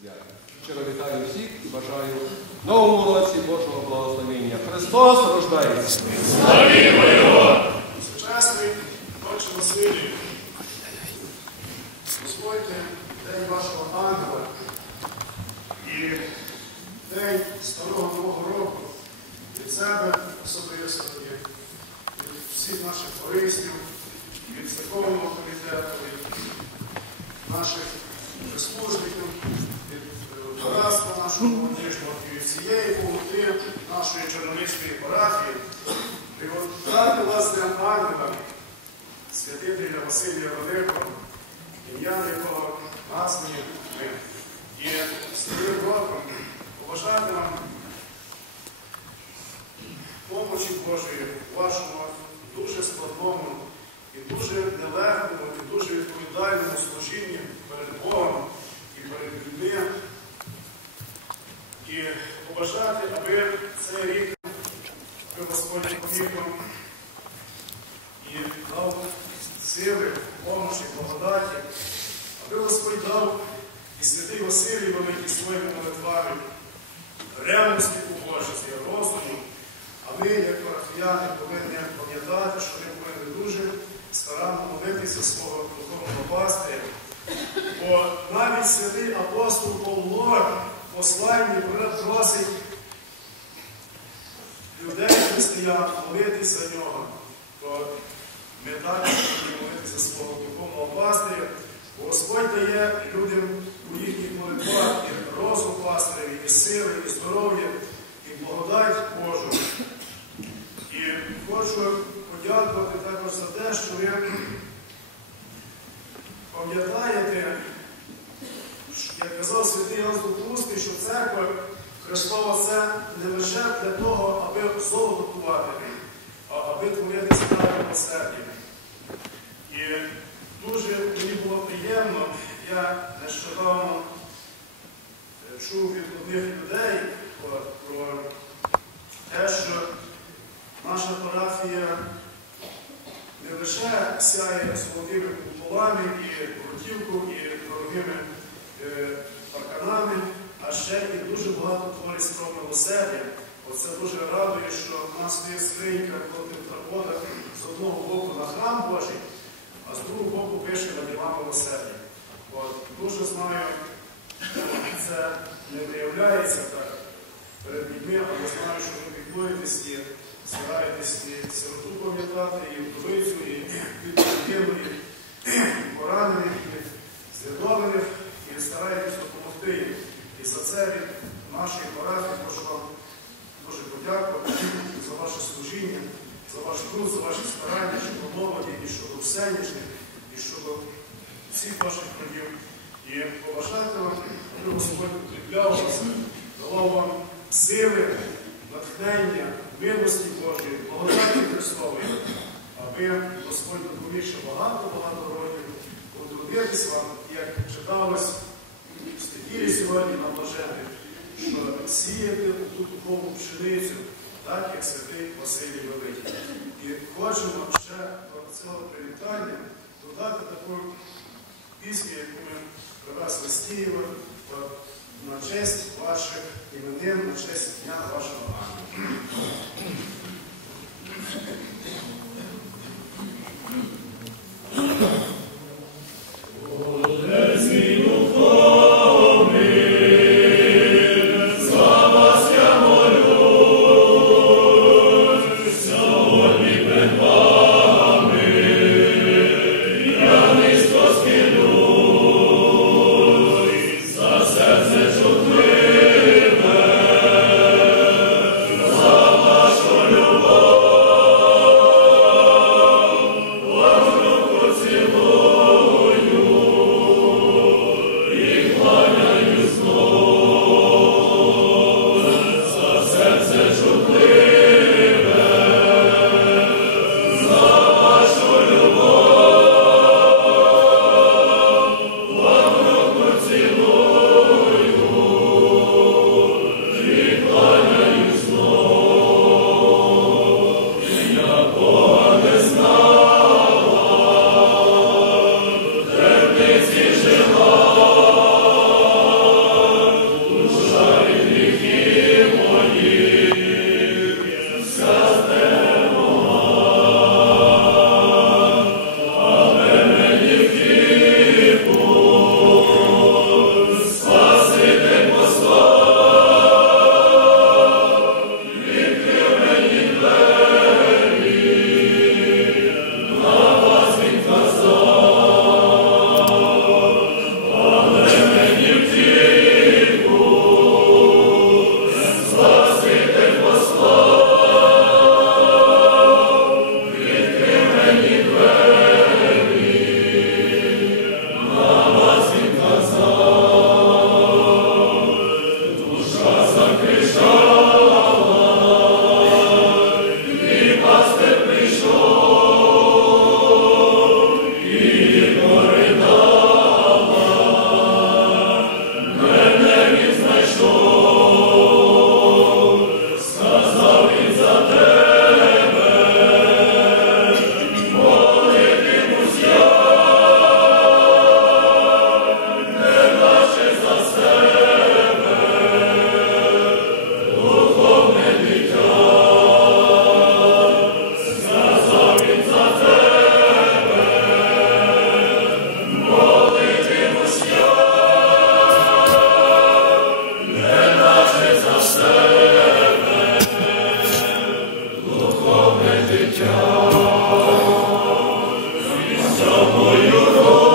свята. Щиро вітаю всіх і бажаю в новому році Божого благословення. Христос рождається! Сучасний Отче Василій, дозвольте День вашого ангела і День Старого Нового року від себе особисто і від всіх наших користів, від церковного комітету, від наших і повноти нашої Чорномицької парафії. З Днем Ангела, святителя Василія Великого, ім'я якого названі ми. І з цим роком побажати вам помочі Божої вашому дуже складному і дуже нелегкому, і дуже відповідальному служінні перед Богом і перед людьми. І побажати, аби цей рік аби Господь поміг і дав сили, помощі, благодаті, аби Господь дав і святий Василій великий своїми молитвами, ревності у Божості, розуму, а ми, як парафіяни, повинні пам'ятати, що ми повинні дуже старанно молитися свого духовного пастиря. Бо навіть святий апостол Павло посланні просить людей, християн, молитися нього, то ми також повинні молитися свого духовного пастиря, бо Господь дає людям у їхніх молитвах і розум пастирів, і сили, і здоров'я, і благодать Божу. І хочу подякувати також за те, що ви пам'ятаєте, як казав святий Іоанн Златоустий, що церква Христова це не лише для того, аби золото кувати, а аби творити справи милосердя. І дуже мені було приємно, я нещодавно е, чув від одних людей про те, що наша парафія не лише сяє золотими куполами і крутівку, і дорогими е, парканами, а ще і дуже багато творить справ милосердя. Оце дуже радує, що в нас є скринька проти проходах з одного боку на храм Божий, а з другого боку пише на діла милосердя. От, дуже знаю, це не виявляється так перед людьми, але знаю, що ви піклуєтесь і стараєтесь і сироту пам'ятати, і вдовицю, і підтримки, і поранених, і звідованих, і стараєтесь допомогти їм. І за це від нашої парафії хочу вам дуже подякувати за ваше служіння, за ваш труд, за ваші старання щодо молоді, і щодо всенішніх, і щодо всіх ваших подів. І побажати вам, аби Господь укріпляв вас, давав вам сили, натхнення, милості Божої, благодаті Христової, аби Господь допоміг ще багато-багато років потрудитись вам, як читалось в статті сьогодні на блаженних, що сіяти ту духовну пшеницю, так як святий Василій Великий. І хочемо ще до цього привітання додати таку пісню, яку ми привезли з Києва на честь ваших іменин, на честь дня вашого ангела. Поцілуй життя, і за мою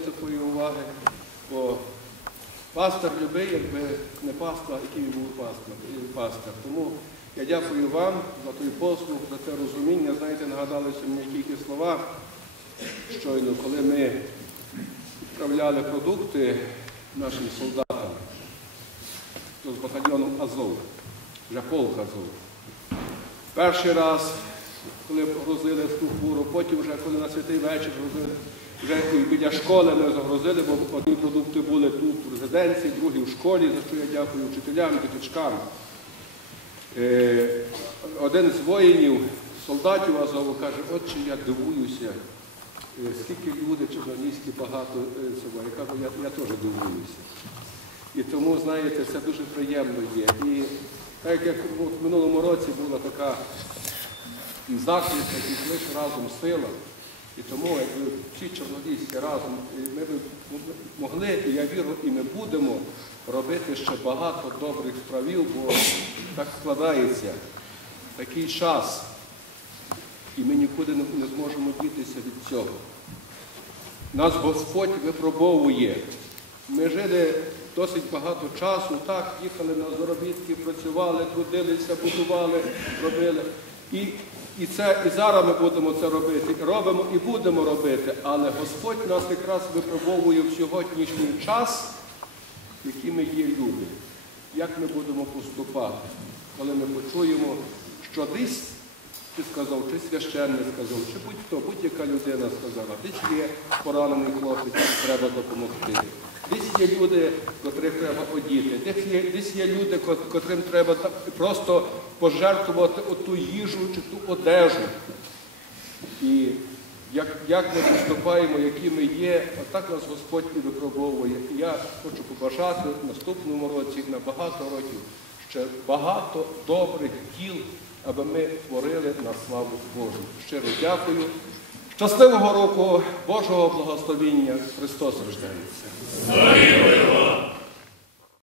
такої уваги, бо пастор любий, якби не пастор, який був пастор. Тому я дякую вам за той послуг, за те розуміння. Знаєте, нагадалися мені кілька слова щойно, коли ми відправляли продукти нашим солдатам з батальйоном Азов, вже полк Азов. Перший раз, коли грузили в ту фуру, потім вже, коли на святий вечір грузили, вже біля школи ми загрузили, бо одні продукти були тут в резиденції, другі в школі, за що я дякую вчителям, діточкам. Е, один з воїнів, солдатів Азову, каже, отче, я дивуюся, е, скільки люди чорноліські багато е, цього. Я кажу, я, я теж дивуюся. І тому, знаєте, це дуже приємно є. І так як в минулому році була така захист, і лише разом сила. І тому якби всі чорноліські разом, ми б могли, і я вірю, і ми будемо робити ще багато добрих справів, бо так складається такий час, і ми нікуди не зможемо дітися від цього. Нас Господь випробовує. Ми жили досить багато часу, так, їхали на заробітки, працювали, трудилися, будували, робили. І, і, це, і зараз ми будемо це робити, робимо і будемо робити. Але Господь нас якраз випробовує в сьогоднішній час, який ми є люди. Як ми будемо поступати, коли ми почуємо, що десь ти сказав, чи священник сказав, чи будь-хто, будь-яка людина сказала, десь є поранений хлопець, треба допомогти. Десь є люди, котрих треба одіти, десь є, десь є люди, котрим треба просто пожертвувати оту їжу чи ту одежу. І як, як ми поступаємо, які ми є, отак нас Господь і випробовує. І я хочу побажати в наступному році, на багато років, ще багато добрих діл, аби ми творили на славу Божу. Щиро дякую. Щасливого року, Божого благословіння, Христос рождається.